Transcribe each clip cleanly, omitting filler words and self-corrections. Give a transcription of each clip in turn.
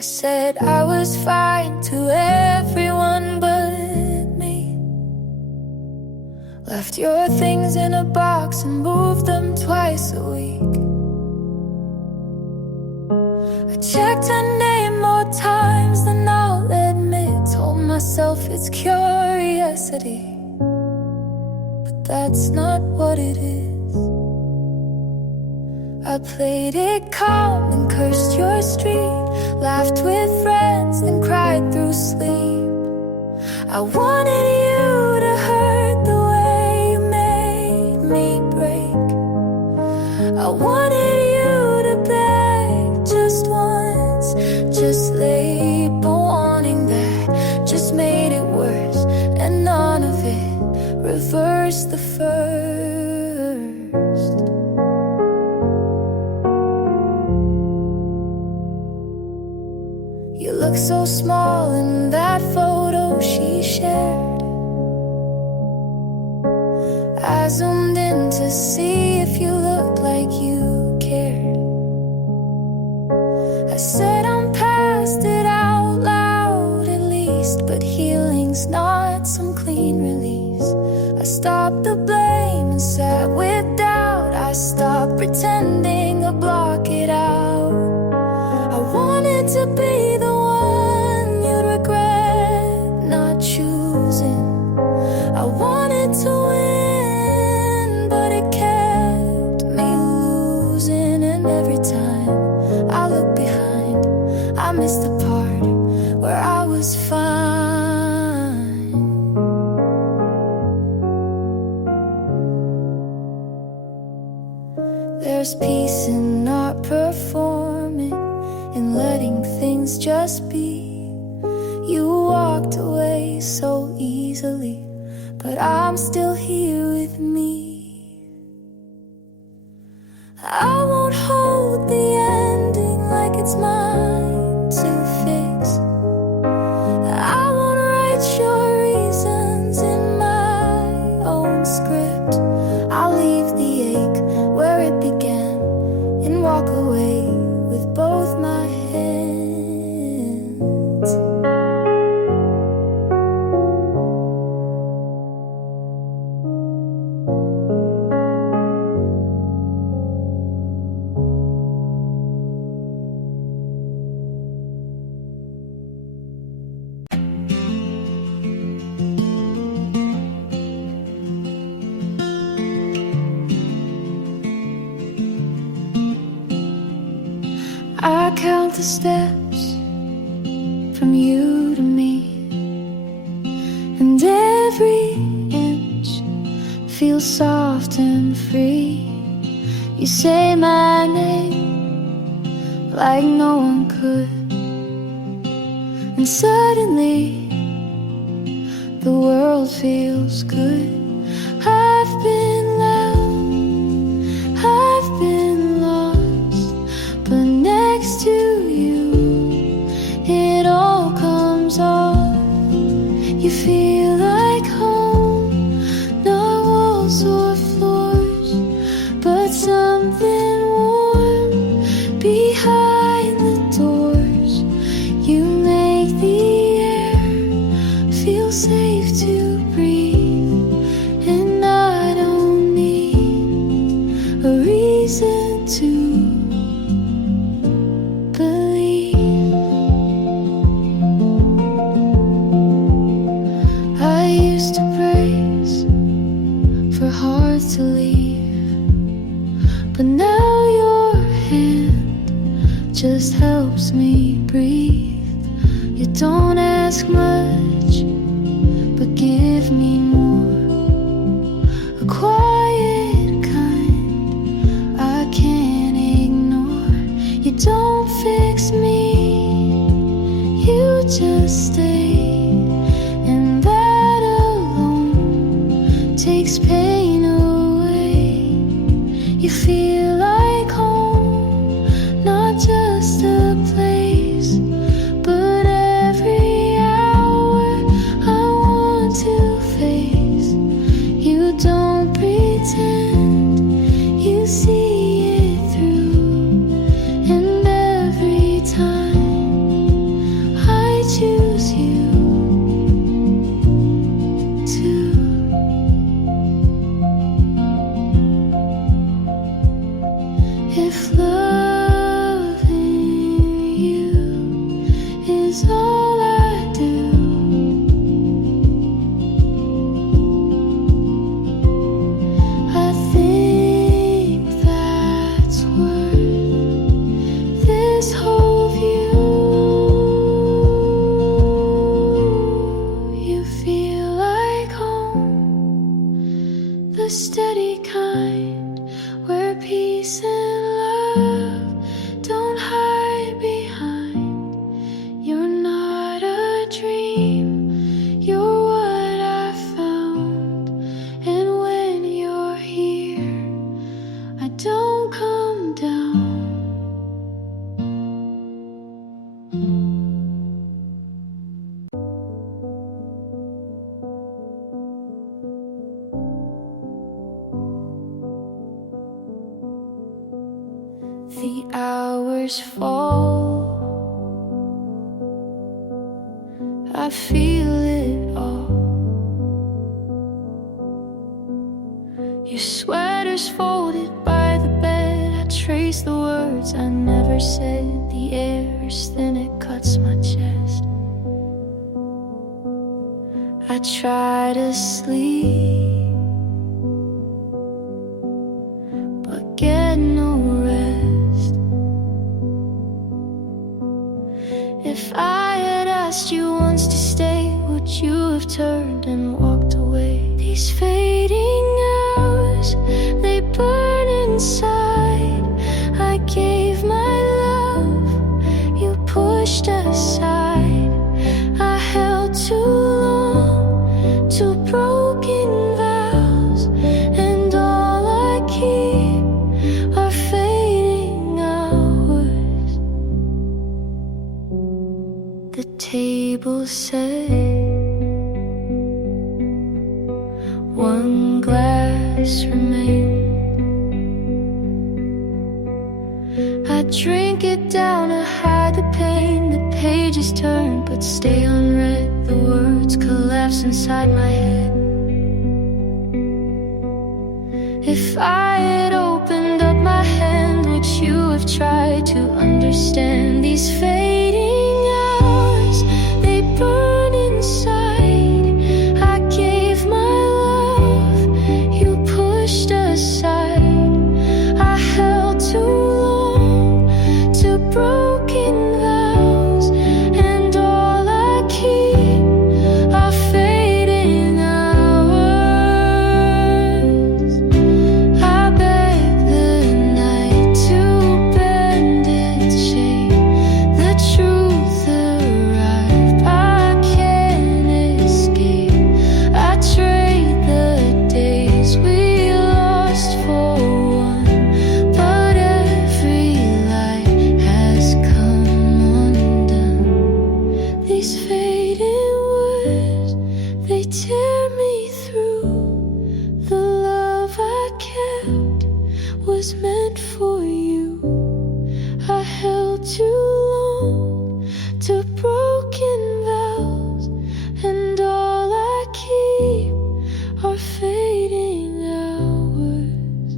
I said I was fine to everyone but me. Left your things in a box and moved them twice a week. I checked her name more times than I'll admit. Told myself it's curiosity, but that's not what it is. I played it calm and cursed your street, laughed with friends and cried through sleep. I wanted you to hurt the way you made me break. I wanted you to beg just once, just late, but wanting that just made it worse, and none of it reversed the first. You look so small in that photo she shared. I zoomed in to see if you looked like you cared. I said I'm past it out loud at least, but healing's not some clean release. I stopped the blame and sat with doubt. I stopped pretending to block it out. I wanted to be the one you'd regret not choosing. I wanted to win, but it kept me losing. And every time I look behind, I miss the part where I was fine. There's peace in not performing, in letting things just be. You walked away so easily, but I'm still here with me. I won't hold the ending like it's mine to fix. I won't write your reasons in my own script. I'll leave the ache where it began and walk away with both my hands. I count the steps from you to me, and every inch feels soft and free. You say my name like no one could, and suddenly the world feels good. I've been loud, I've been lost, but next to you, it all comes off. You feel like home, not walls or floors, but something warm behind the doors. You make the air feel safe to breathe, and I don't need a reason to believe. I used to brace for hearts to leave, but now your hand just helps me breathe. You don't ask much, but give me more. A quiet kind I can't ignore. You don't fix me, you just stay, and that alone takes pain away. You feel like home, not just a place, but every hour I want to face. You don't pretend, you see it through, and every time The hours fall, I feel it all. Your sweater's folded by the bed. I trace the words I never said. The air is thin, it cuts my chest. I try to sleep, but get no rest. If I had asked you once to stay, would you have turned and walked away? These fading hours, they burn inside. I gave my love, you pushed aside. I held too long to broken vows, and all I keep are fading hours. The table set, one glass remained. I drink it down to hide the pain. The pages turn but stay unread. The words collapse inside my head. If I had opened up my hand, would you have tried to understand? These fading hours, they burn inside. I gave my love, you pushed aside. I held too long to broken vows, and all I keep are fading hours. I beg the night to bend its shape. The truth arrived, I can't escape. I trade the days we lost for one, but every light has come undone. These fading words, they tear me through. The love I kept was meant for you. I held too long to broken vows, and all I keep are fading hours.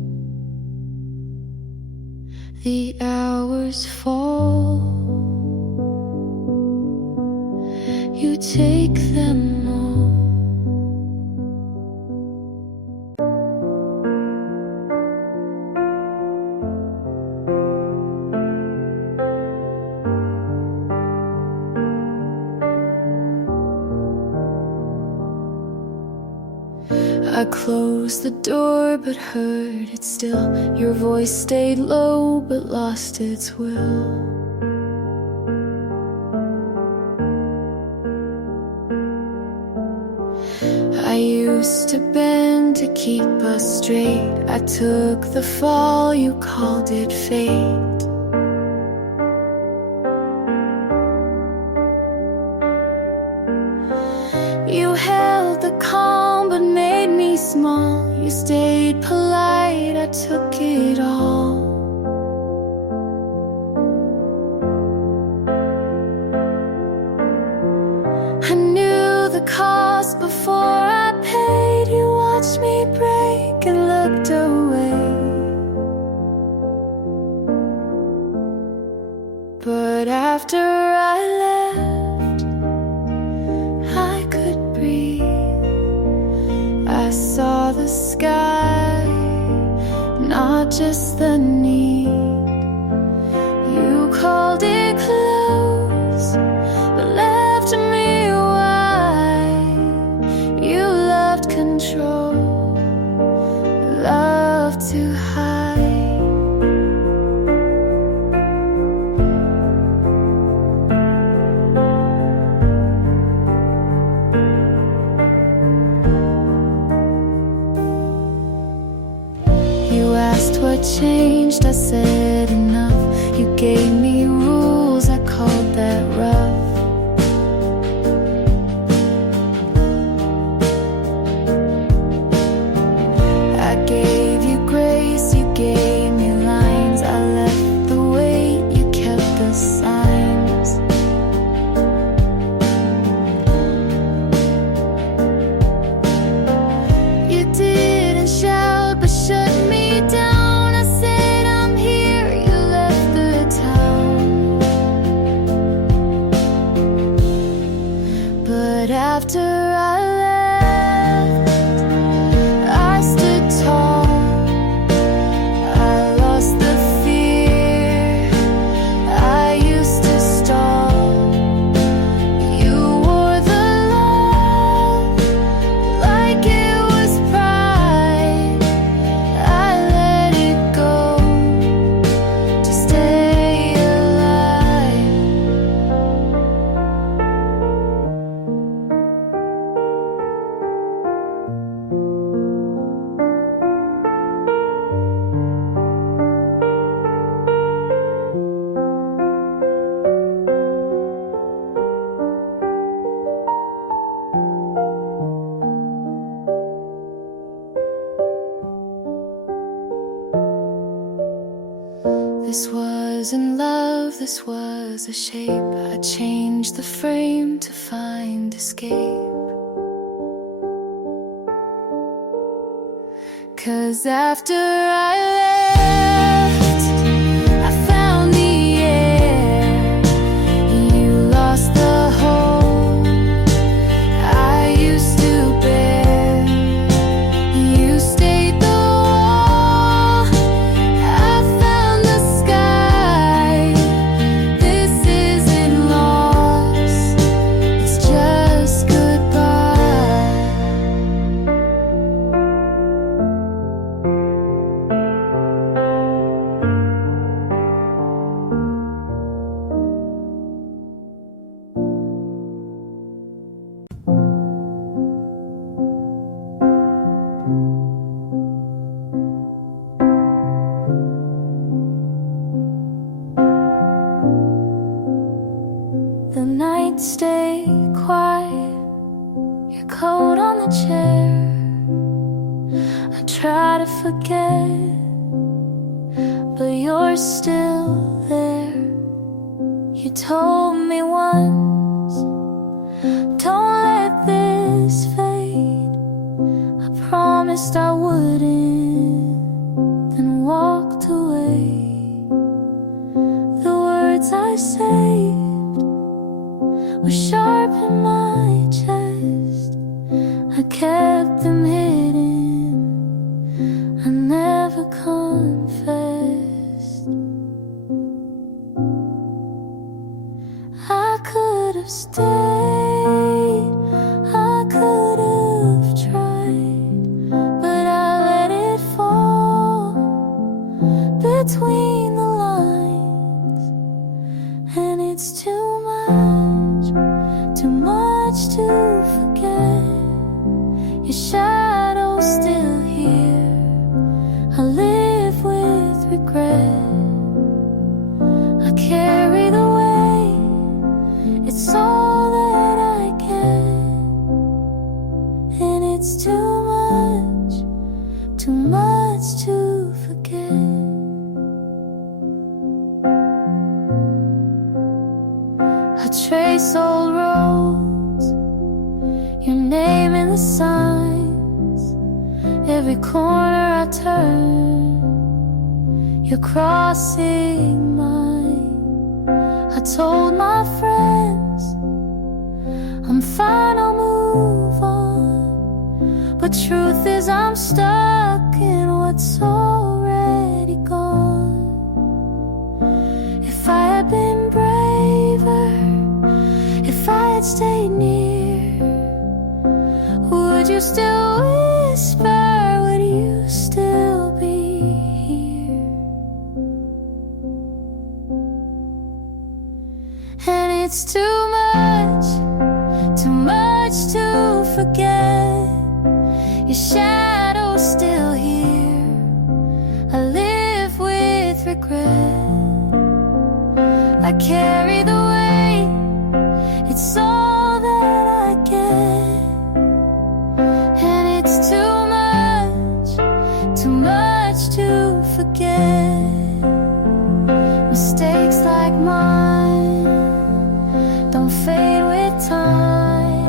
The hours fall, you take them all. I closed the door but heard it still. Your voice stayed low but lost its will. I used to bend to keep us straight. I took the fall, you called it fate. You held the calm but made me small. You stayed polite, I took it all. I knew the cost before I paid. You watched me break and looked away. But after I left, I could breathe. I saw the sky, not just the need. You called it close, but left me wide. You loved control, loved to hide. You asked what changed, I said enough. You gave me rules, I called that rough. I gave you grace, you gave me lines. I left after I left, I stood tall. I lost the fear I used to stall. You wore the love like it was pride. I let it go to stay alive. This wasn't love, this was a shape. I changed the frame to find escape. 'Cause after I left, I found the air. You lost the hold I used to bear. You stayed the wall, I found the sky. This isn't loss, it's just goodbye. The night stayed quiet, your coat on the chair. I try to forget, but you're still there. You told me once, don't let this fade. I promised I wouldn't, then walked away. The words I saved were sharp in my chest. I kept them hidden, I never confessed. I could have stayed, I could have tried, but I let it fall between the lines. And it's too much to forget. Your shadow's still here, I live with regret. I carry the weight, it's all that I get. And it's too much to forget. I trace old roads, your name in the signs. Every corner I turn, you're crossing mine. I told my friends I'm fine, I'll move on, but truth is I'm stuck in what's already gone. If I had been braver, if I had stayed near, would you still whisper? Would you still be here? And it's too much to forget. Your shadow's still here, I live with regret. I carry the weight, it's all that I get. And it's too much to forget. Mistakes like mine don't fade with time.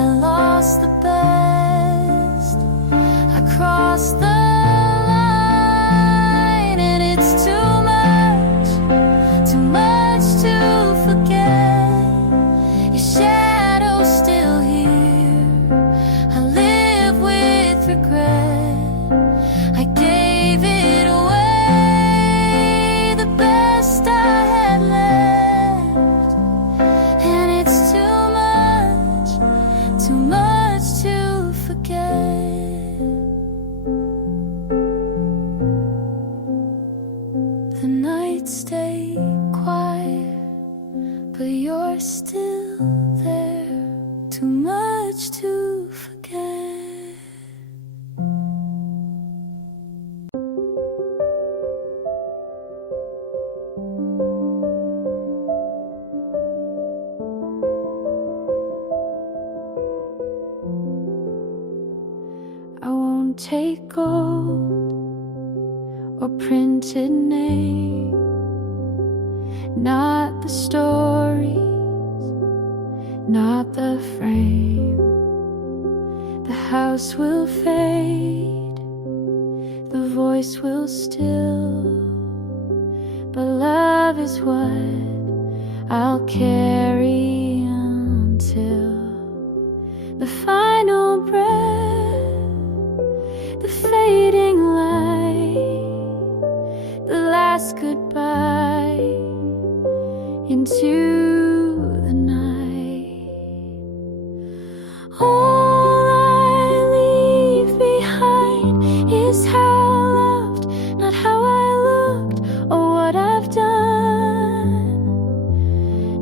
I lost the best, I crossed the line. And it's too much to forget. Your shadow's still might stay quiet, but you're still there. Too much to forget. I won't take gold or printed name, not the stories, not the frame. The house will fade, the voice will still, but love is what I'll carry until the final breath, the fading light, the last goodbye into the night. All I leave behind is how I loved, not how I looked or what I've done.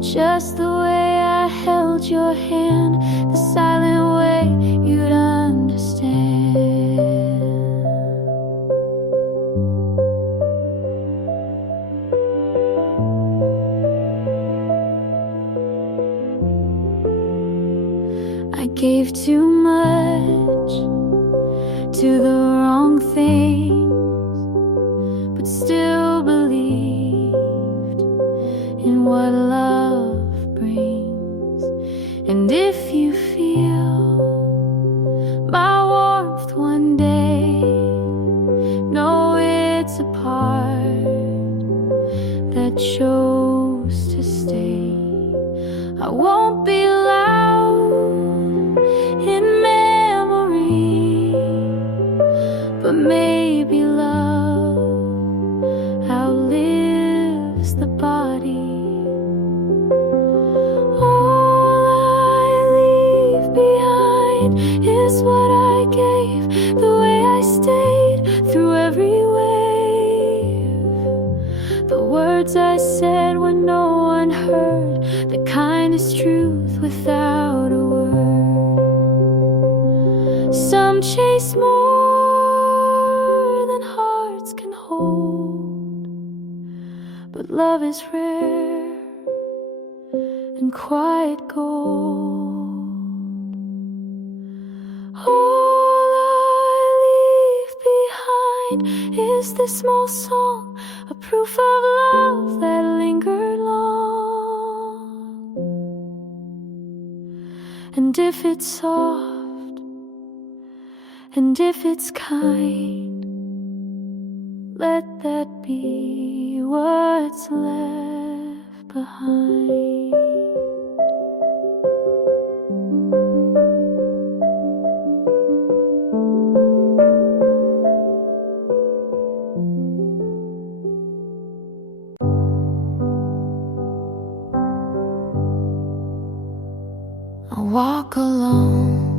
Just the way I held your hand, the silent way you'd understand. I gave too much to the wrong things, but still believed in what love brings. And if you feel my warmth one day, know it's a part that chose to stay. I won't be loud in memory, but maybe love outlives the body. All I leave behind is what I gave, the way I stayed through every wave, the words I said when no one heard, the kindest truth without a word. Some chase more than hearts can hold, but love is rare and quiet gold. All I leave behind is this small song, a proof of love that lingered long. And if it's soft, and if it's kind, let that be what's left behind. I walk alone,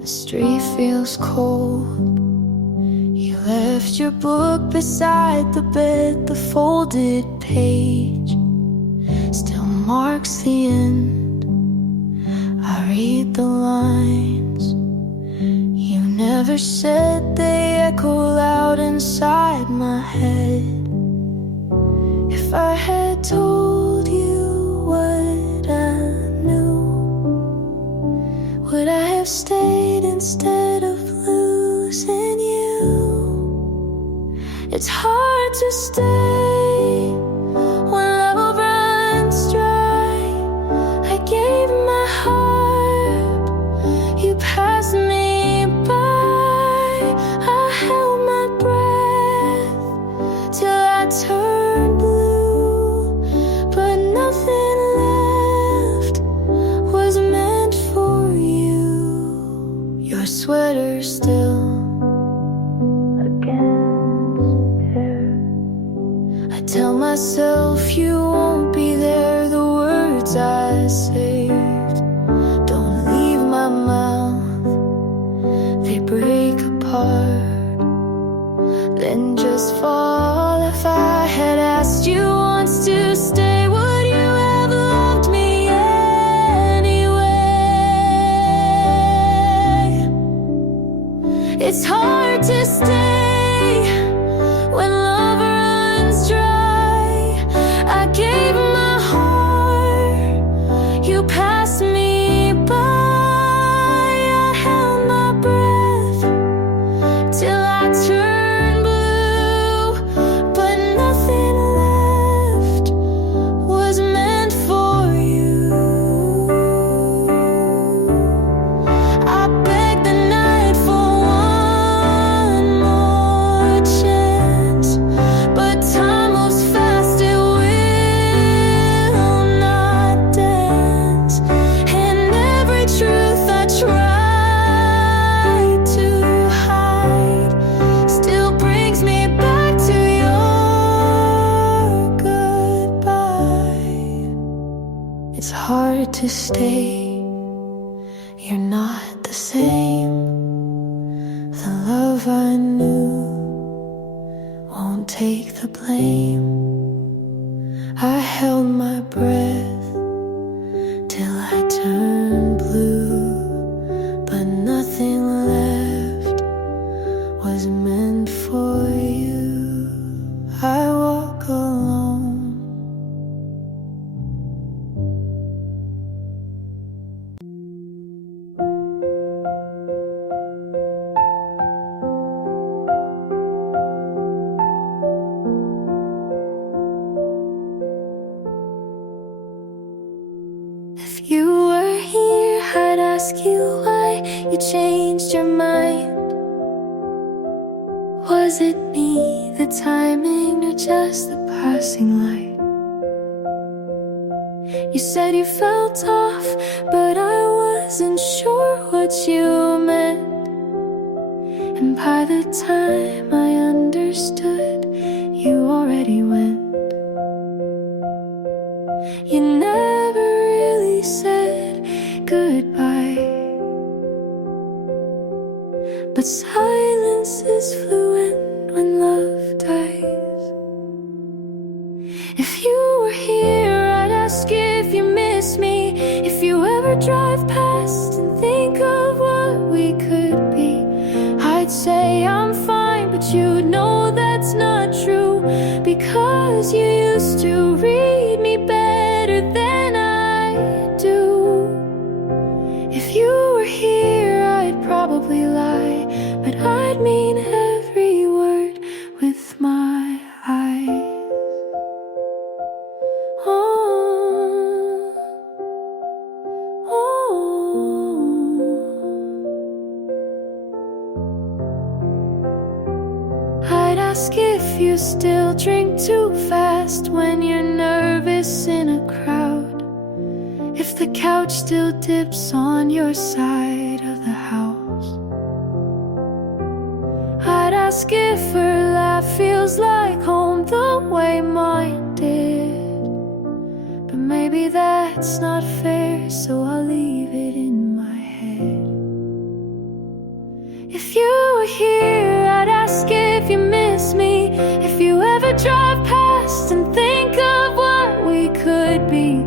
the street feels cold. You left your book beside the bed, the folded page still marks the end. I read the lines you never said, they echo loud inside my head. If I had told you what I knew, would I have stayed instead of losing you? It's hard to stay when love runs dry. I gave my heart, you passed me by. I held my breath till I turned blue, but nothing left was meant for you. Your sweater still tell myself you won't be there. The words I saved don't leave my mouth, they break apart, then just fall if I I had asked you once to stay, would you have loved me anyway? It's hard to stay when love runs dry. I gave my heart, you passed me by. I held my breath till I turned blue, but nothing left was meant for you. I begged the night for one more chance, but time moves fast, it will not dance. And every truth I tried to hide still brings me back to your goodbye. It's hard to stay, you're not the same. The love I knew won't take the blame. I held my breath till I turned blue, but nothing left was meant for you. I walk alone. If you were here, I'd ask you why you changed your mind. Was it me, the timing, or just the passing light? You said you felt off, but I wasn't sure what you meant. And by the time I understood, you already went. You never really said goodbye, but silence is fluent when love dies. If you were here, I'd ask if you miss me. If you ever drive past and think of what we could be, I'd say I'm fine, but you'd know that's not true, because you used to read me better than I do. If you were here, I'd probably lie, but I'd mean every word with my eyes. Oh, oh. I'd ask if you still drink too fast when you're nervous in a crowd, if the couch still dips on your side of the house. I'd ask if her laugh feels like home the way mine did, but maybe that's not fair, so I'll leave it in my head. If you were here, I'd ask if you miss me. If you ever drive past and think of what we could be,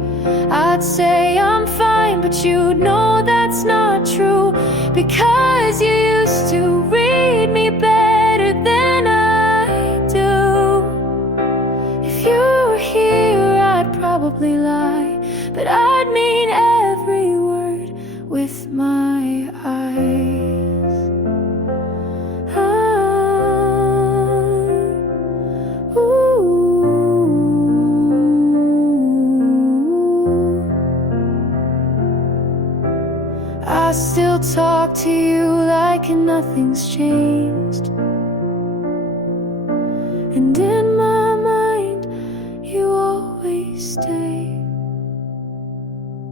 I'd say I'm fine, but you'd know that's not true, because you used to read me better than I do. If you were here, I'd probably lie, but I'd mean every word with my eyes. I still talk to you like nothing's changed, and in my mind you always stay.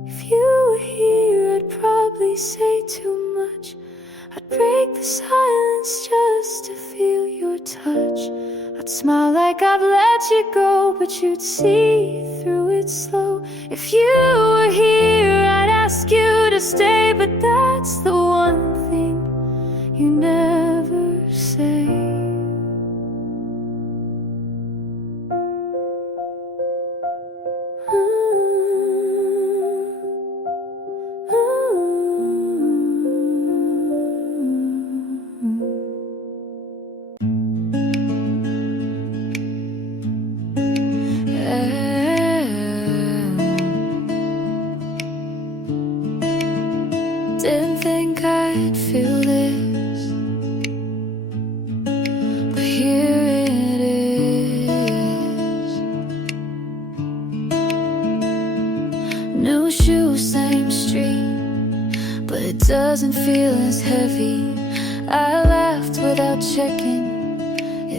If you were here, I'd probably say too much. I'd break the silence just to feel your touch. I'd smile like I've let you go, but you'd see through it slow. If you were here, I'd ask you to stay, but that's the one thing you never say.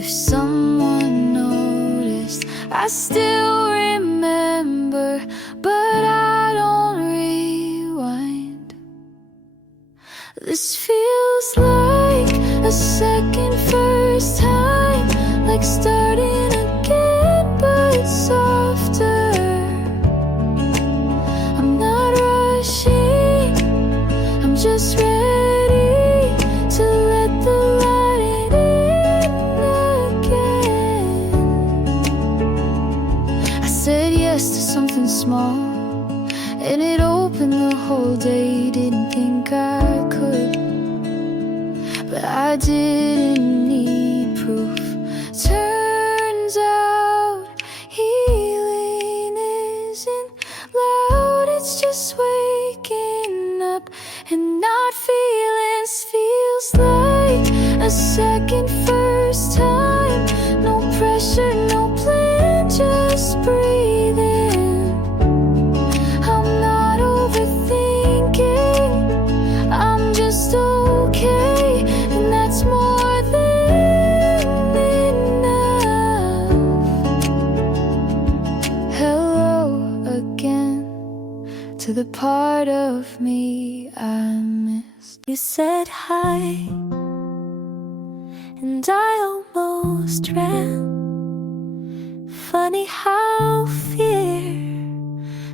if someone noticed. I still remember, but I don't rewind. This feels like a second first time, like starting again, but softer. I'm not rushing, I'm just ready to let the light in again. I said yes to something small, and it opened the whole day. Didn't think I could, but I didn't need proof. Turns out healing isn't loud, it's just waking up and not feelings. Feels like a second first time. No pressure, no plan, just breathing. I'm not overthinking, I'm just okay, and that's more than enough. Hello again to the part of me I missed. You said hi, and I almost ran. Funny how fear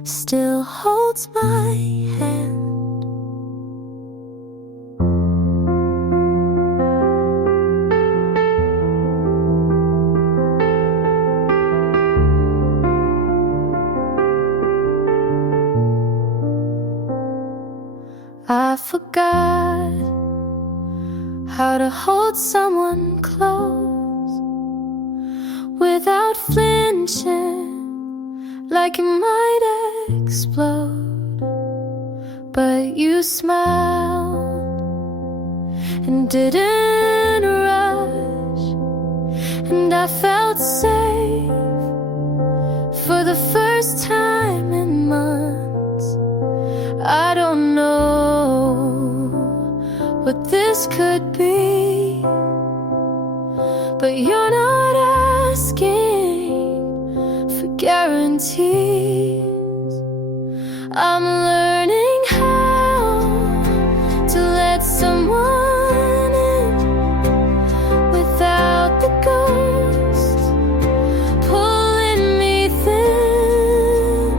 still holds my hand. I forgot how to hold someone close without flinching, like it might explode. But you smiled and didn't rush, and I felt safe for the first time in months. I don't know what this could be, but you're not asking for guarantees. I'm learning how to let someone in without the ghost pulling me thin.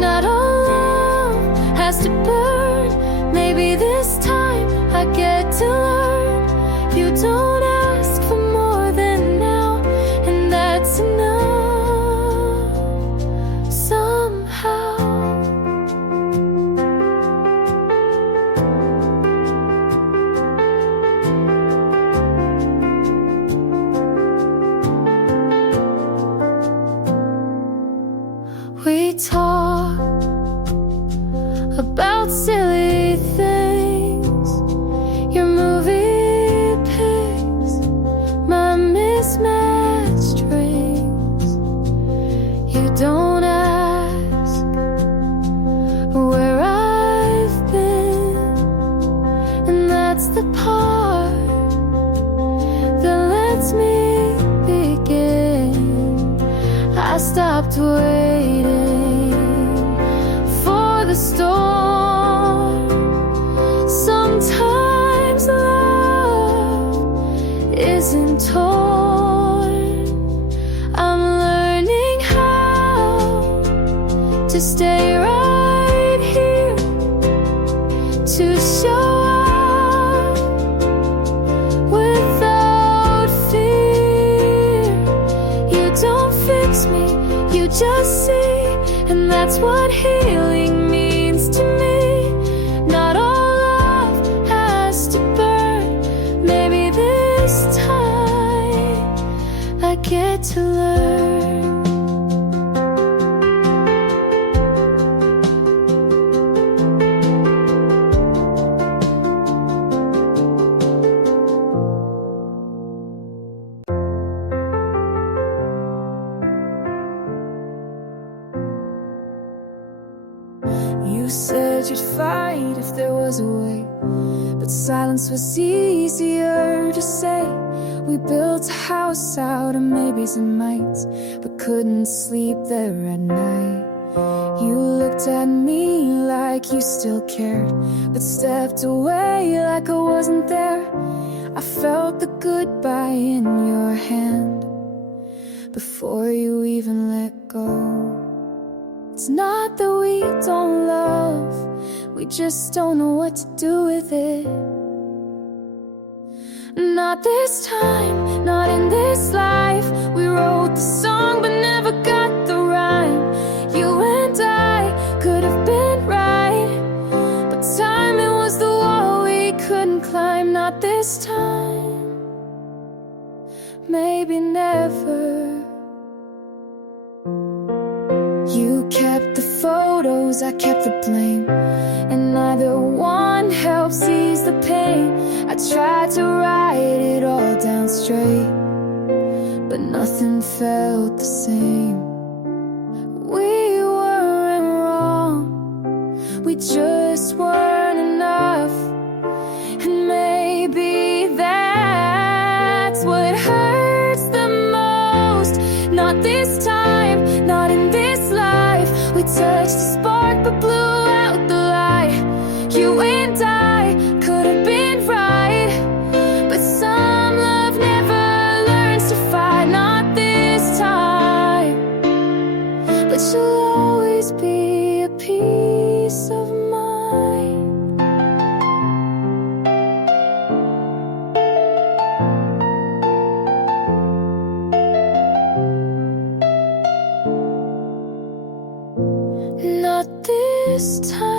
Not all love has to burn. Maybe this time I get to learn. You don't ask for more than now, and that's enough somehow. We talk about silly things, your movie picks, my mismatched rings. You don't ask where I've been, and that's the part that lets me begin. I stopped waiting for the storm. Sometimes love isn't torn. I'm learning how to stay right here, to show up without fear. You don't fix me, you just see, and that's what healing means to me. Not all love has to burn. Maybe this time I get to learn. You said you'd fight if there was a way, but silence was easier to say We built a house out of maybes and mights, but couldn't sleep there at night. You looked at me like you still cared, but stepped away like I wasn't there. I felt the goodbye in your hand before you even let go. It's not that we don't love, we just don't know what to do with it. Not this time, not in this life. We wrote the song but never got the rhyme. You and I could have been right, but timing was the wall we couldn't climb. Not this time, maybe never. You kept the photos, I kept the blame, and neither one helps ease the pain. I tried to write it all down straight, but nothing felt the same. We weren't wrong, we just weren't enough. And maybe that's what hurts the most. Not this time, not in this life. We touched the spark but blew out the light. You and I could have been right, but some love never learns to fight. Not this time, but you'll always be a piece of mine. Not this time.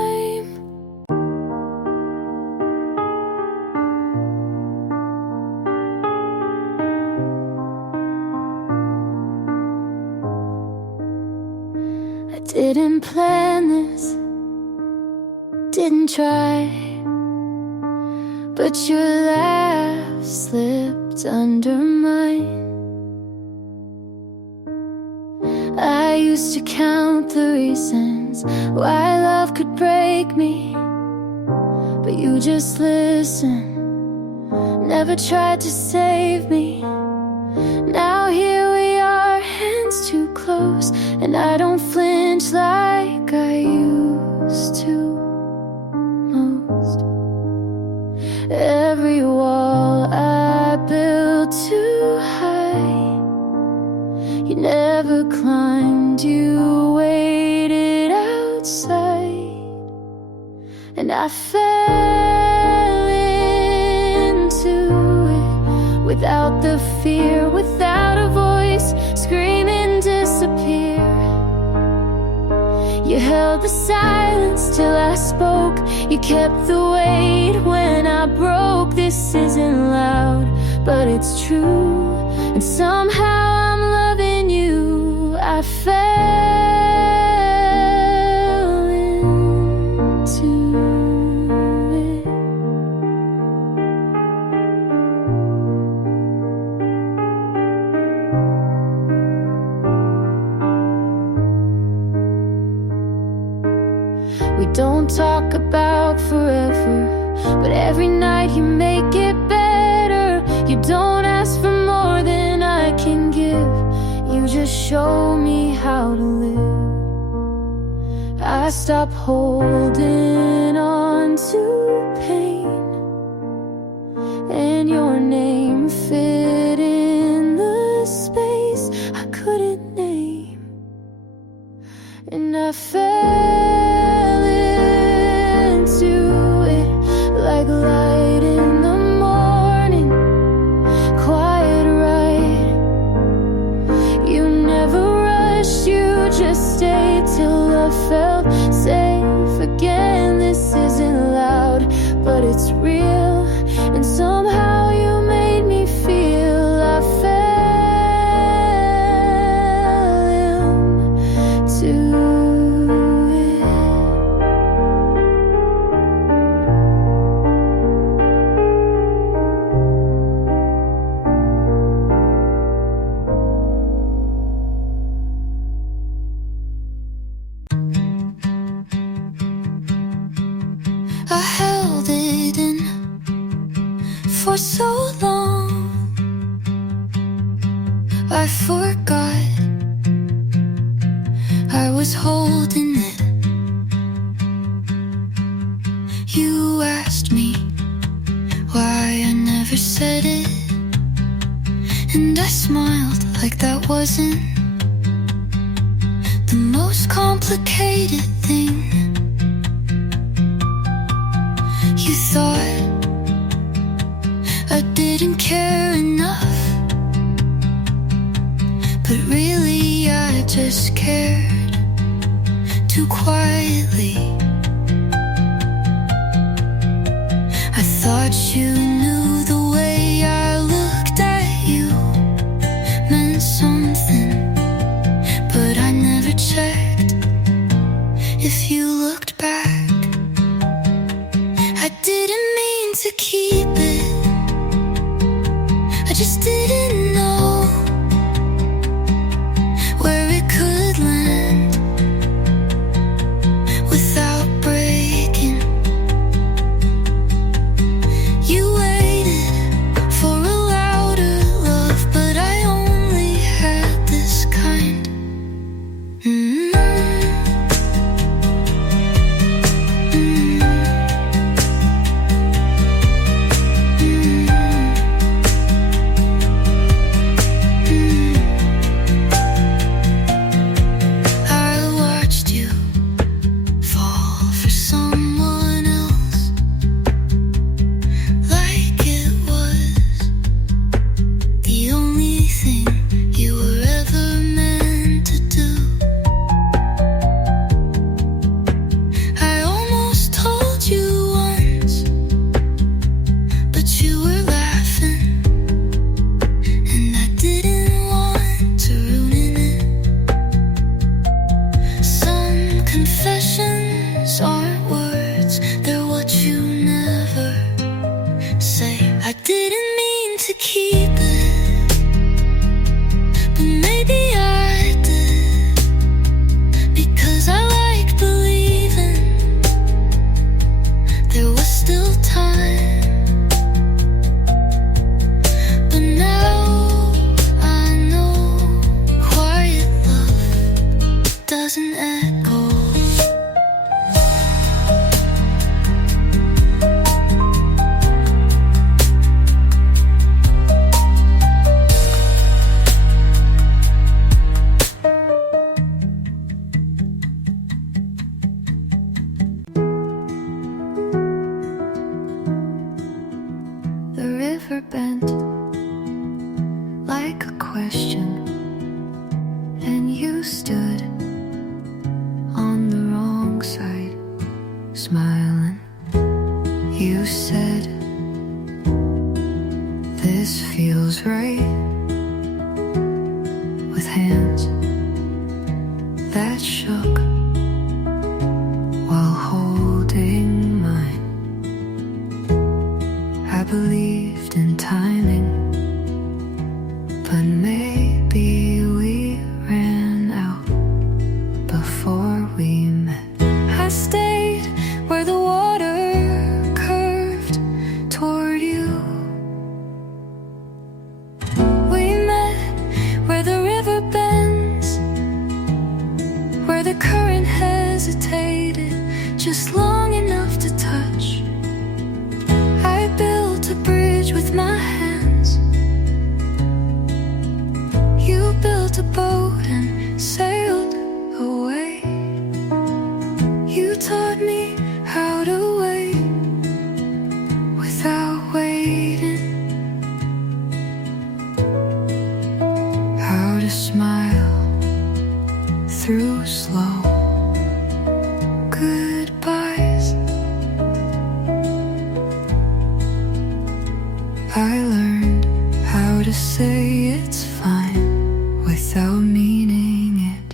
I didn't plan this, didn't try, but your laugh slipped under mine. I used to count the reasons why love could break me, but you just listened, never tried to save me. Now here we are, hands too close, and I don't flinch like I used to most. Every wall I built too high, you never climbed, you waited outside, and I fell into it without the fear, without a voice, screaming disappear. You held the silence till I spoke, you kept the weight when I broke. This isn't loud, but it's true, and somehow I'm loving you. I fell into it. We don't talk about forever, but every night you make it better. You don't ask for more than I can give, you just show me how to live. I stop holding on to pain, and your name fit in the space I couldn't name. And I fell into it like light in the morning, quiet right. You never rushed, you just stayed till love felt safe again. This isn't loud, but it's real, and somehow you made me feel. I fell into it. I held it in for I forgot I was holding it. You asked me why I never said it, and I smiled like that wasn't the most complicated thing. You thought I didn't care enough, but really I just cared too quietly. I thought you knew the way I looked at you meant something, but I never checked if you looked back. I didn't mean to keep it, I just didn't know where it could land without breaking. You waited for a louder love, but I only had this kind. Confessions aren't words, they're what you never say. I didn't mean to keep it, but maybe I did, because I like believing there was still time. But now I know quiet love doesn't echo. The river bent like a question, and you stood on the wrong side, smiling. You said, "This feels right," with hands that shook while holding mine. I believed in timing, but maybe we ran out before we met. I stayed where the water curved toward you. We met where the river bends, where the current hesitated just long enough to touch. I built a bridge with my hands. You built a boat and sailed away. You taught me how to wait without waiting, how to smile through slow goodbyes. I learned how to say it's fine without meaning it.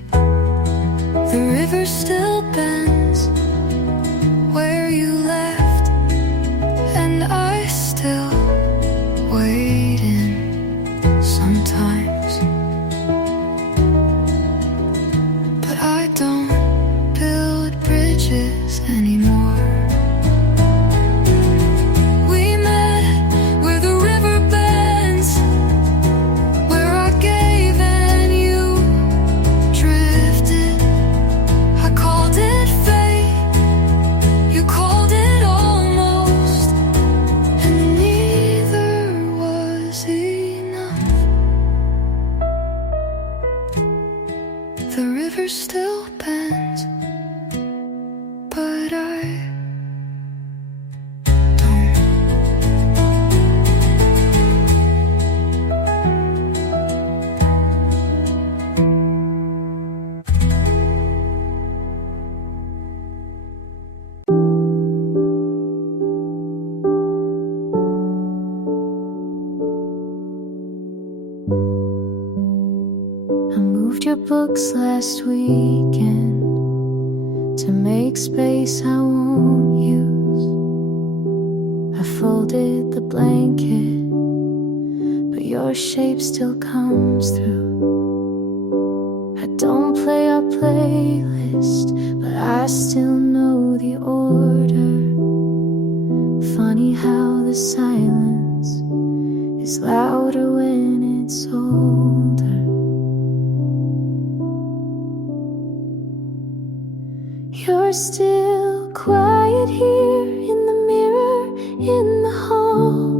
The river still bends where you left, and I still waiting sometimes. But I don't build bridges anymore. We met where the river bends, where I gave still bent, but I moved your books last weekend to make space I won't use. I folded the blanket, but your shape still comes through. I don't play our playlist, but I still know the order. Funny how the silence is louder when it's older. You're still quiet here in the mirror, in the hall,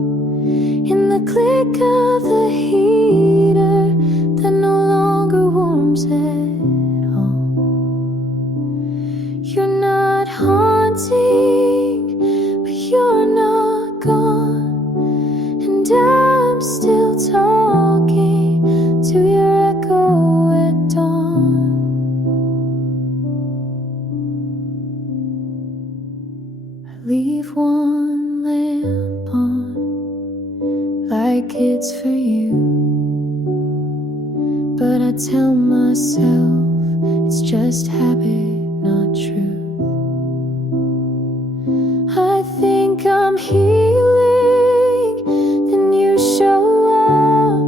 in the click of the heater that no longer warms at all. You're not haunting, but you're not gone, and I'm still talking to your echo at dawn. Leave one lamp on, like it's for you, but I tell myself it's just habit, not truth. I think I'm healing, then you show up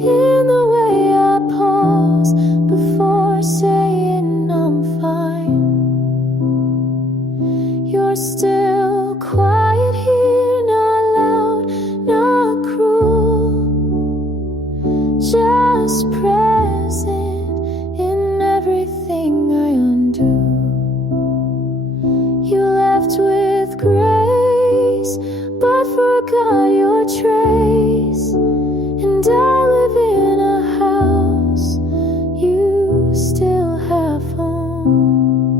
in the way I pause before saying I'm fine. You're still quiet here, not loud, not cruel, just present in everything I undo. You left with grace, but forgot your trace, and I live in a house you still have home.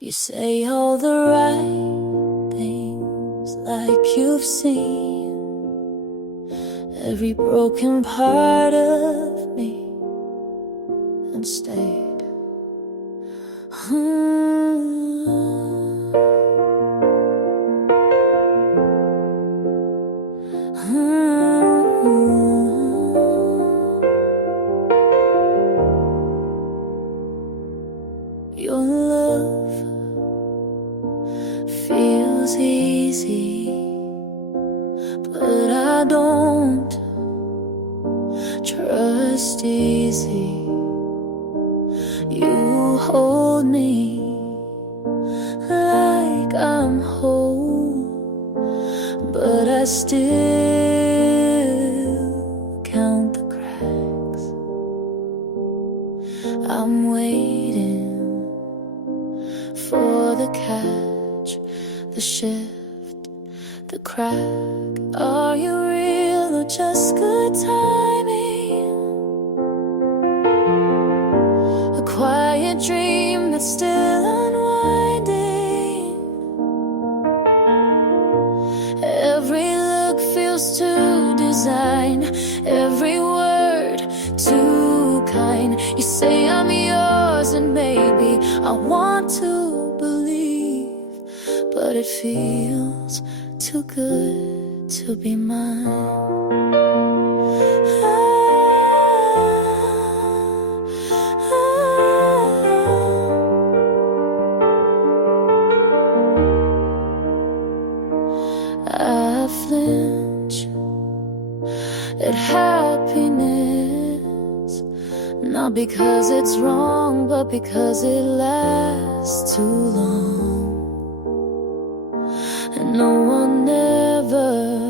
You say all the right things like you've seen every broken part of me and stayed. Your love feels easy, but I don't trust easy. You hold me like I'm whole, but I still count the cracks. I'm waiting for the catch, the shift, the crack. Are you real or just good timing? A quiet dream that's still unwinding. Every look feels too designed, every word too kind. You say I'm yours and maybe I want to believe, but it feels too good to be mine. I flinch at happiness, not because it's wrong, but because it lasts too long. And no one ever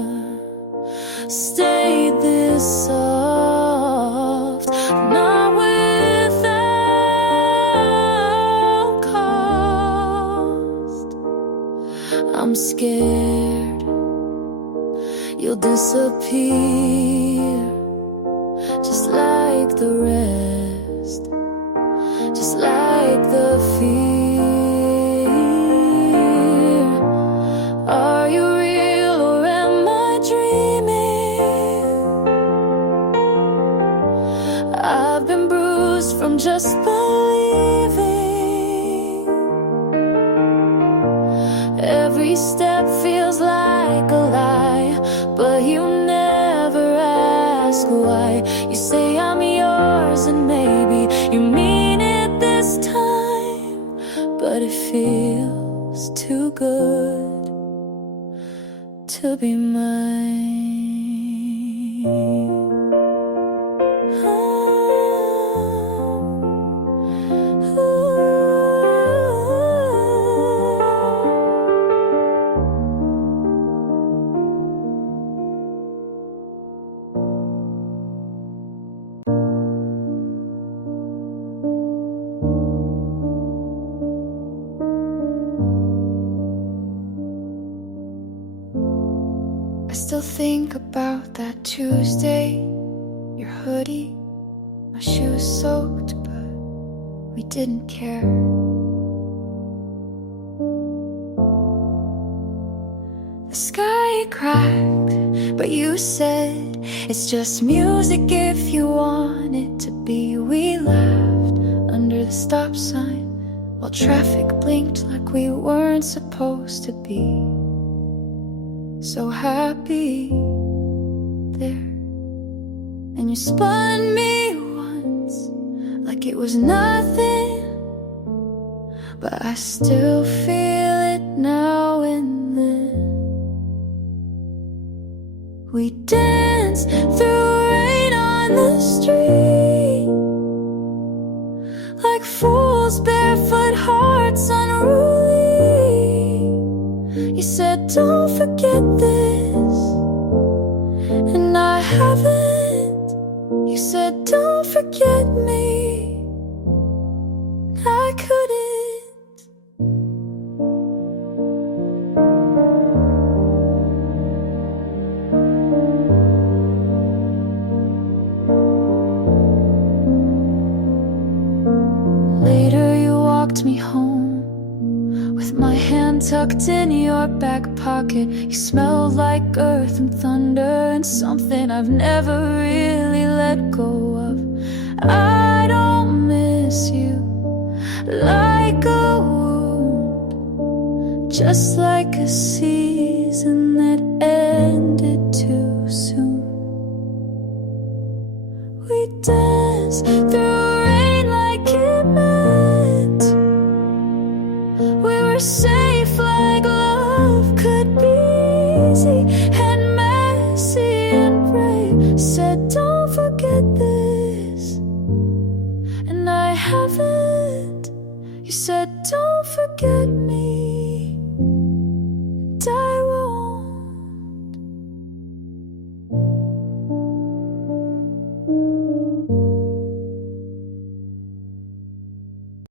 stayed this soft, not without cost. I'm scared you'll disappear just like the rest. just believing. Every step feels like a lie, but you never ask why. You say I'm yours and maybe you mean it this time, but it feels too good to be mine. I still think about that Tuesday, your hoodie, my shoes soaked, but we didn't care. The sky cracked, but you said it's just music if you want it to be. We laughed under the stop sign while traffic blinked like we weren't supposed to be. So happy there. And you spun me once like it was nothing, but I still feel it now and then. We danced through rain on the street like fools, barefoot hearts unruly. You said don't forget this, and I haven't. You said don't forget me, I couldn't. Later you walked me home with my hand tucked in your back pocket. You smelled like earth and thunder and something I've never really let go of. I don't miss you like a wound, just like a season that ended too soon. We danced through rain like it meant we were safe, like love could be easy and messy and brave. Said don't forget this, and I haven't.